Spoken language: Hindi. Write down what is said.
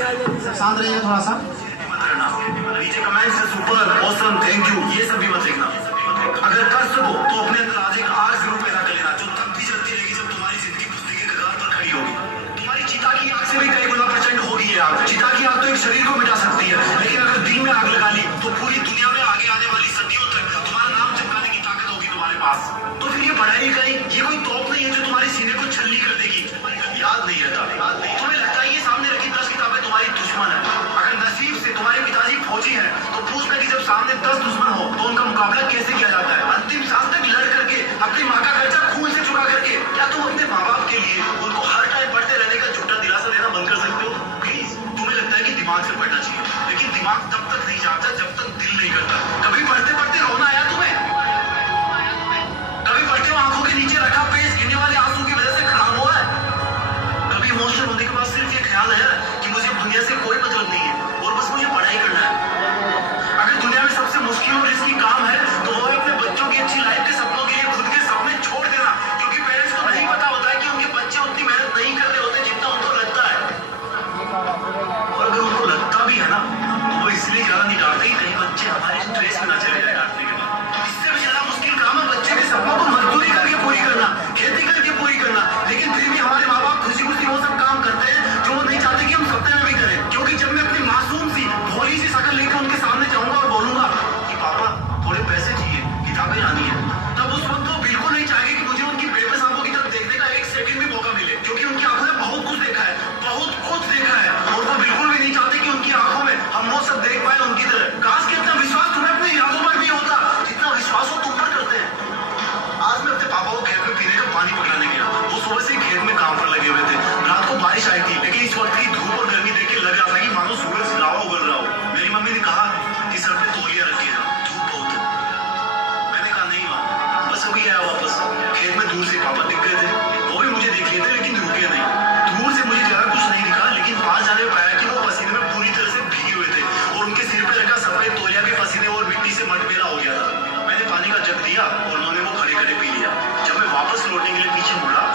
शांत रहिए थोड़ा सा। नीचे कमेंट से सुपर ऑसम थैंक यू ये सब भी मत लिखना। अगर कर सको तो अपने अंदर आज एक आग जरूर पैदा कर लेना जो तब भी जलती रहेगी जब तुम्हारी जिंदगी बुद्धि के कगार पर खड़ी होगी। तुम्हारी चिता की आग से भी कई गुना प्रचंड होगी ये आग। चिता की आग तो एक शरीर को मिटा सकती है, लेकिन अगर दिल में आग लगा ली तो पूरी दुनिया में आगे आने वाली सदियों तक तुम्हारा नाम चिपकाने की ताकत होगी तुम्हारे पास। तो फिर ये बढ़ाई गई ये कोई तोप नहीं है जो तुम्हारे सीने को छलनी कर देगी। याद नहीं रहता, तुम्हें लगता है ये सामने रखी 10 किताबें तुम्हारी दुश्मन है। अगर नसीब से तुम्हारे पिताजी फौजी हैं तो पूछना कि जब सामने 10 दुश्मन हो तो उनका मुकाबला कैसे किया जाता है। अंतिम सांस तक लड़ करके अपनी माँ का खर्चा खून से चुका करके क्या तुम अपने माँ बाप के लिए उनको हर टाइम पढ़ते रहने का झूठा दिलासा देना बंद कर सकते हो? प्लीज। तुम्हें लगता है कि दिमाग से पढ़ना चाहिए, लेकिन दिमाग तब तक नहीं जागता जब तक दिल नहीं करता। कभी